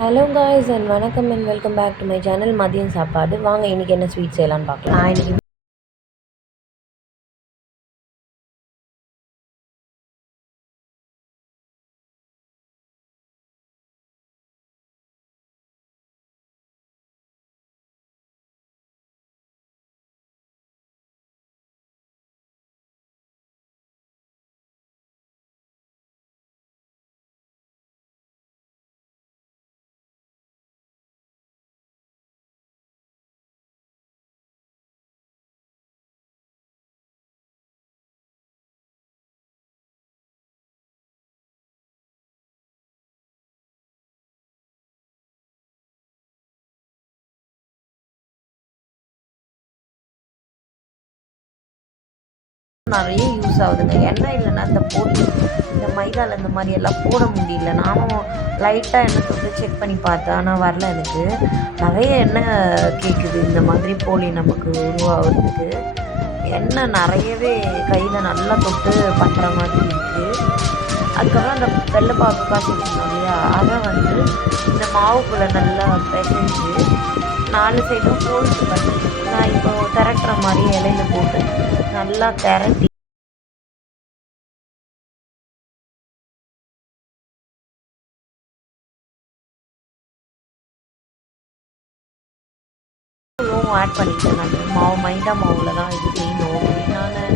Hello guys and வணக்கம் and welcome back to my channel மதியம் சாப்பாடு. வாங்க இன்றைக்கி என்ன ஸ்வீட் செய்யலான்னு பார்க்கலாம். நான் இன்றைக்கி நிறைய யூஸ் ஆகுதுங்க. எண்ணெய் இல்லைன்னா இந்த போலி இந்த மைதாவில் இந்த மாதிரி எல்லாம் போட முடியல. நானும் லைட்டாக எண்ணெய் தொட்டு செக் பண்ணி பார்த்தேன், ஆனால் வரல. எனக்கு நிறைய எண்ணெய் கேட்குது இந்த மாதிரி போலி நமக்கு உருவாகிறதுக்கு. எண்ணெய் நிறையவே கையில் நல்லா தொட்டு பண்ணுற மாதிரி இருக்குது. அதுக்கப்புறம் அந்த வெள்ளைப்பாகு காய்ச்சி வச்சுருந்தோம் இல்லையா, அதை வந்து இந்த மாவுக்குள்ளே நல்லா பிசைஞ்சு 4 சைடும் ஃபோல்டு பண்ணி நான் இப்போ திரட்டுற மாதிரி இலையில போட்டு நல்லா திரட்டி ஆட் பண்ணிட்டேன். நான் மைதா மாவில் தான் இது செய்யணும். மெயினான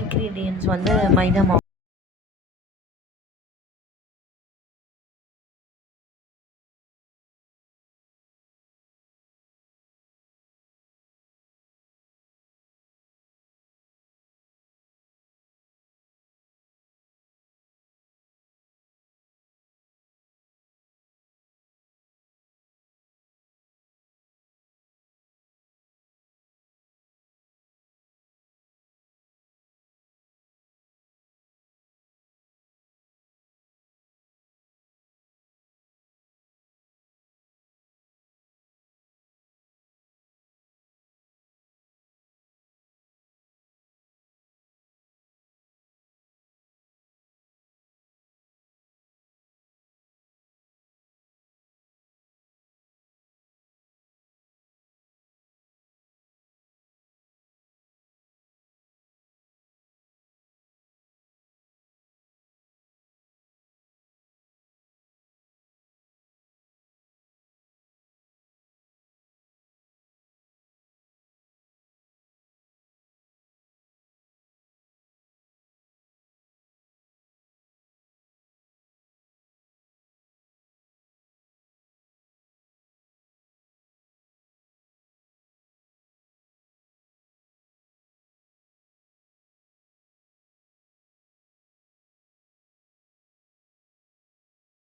இன்க்ரீடியன்ட்ஸ் வந்து மைதா மாவு.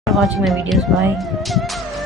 Watching my videos. Bye.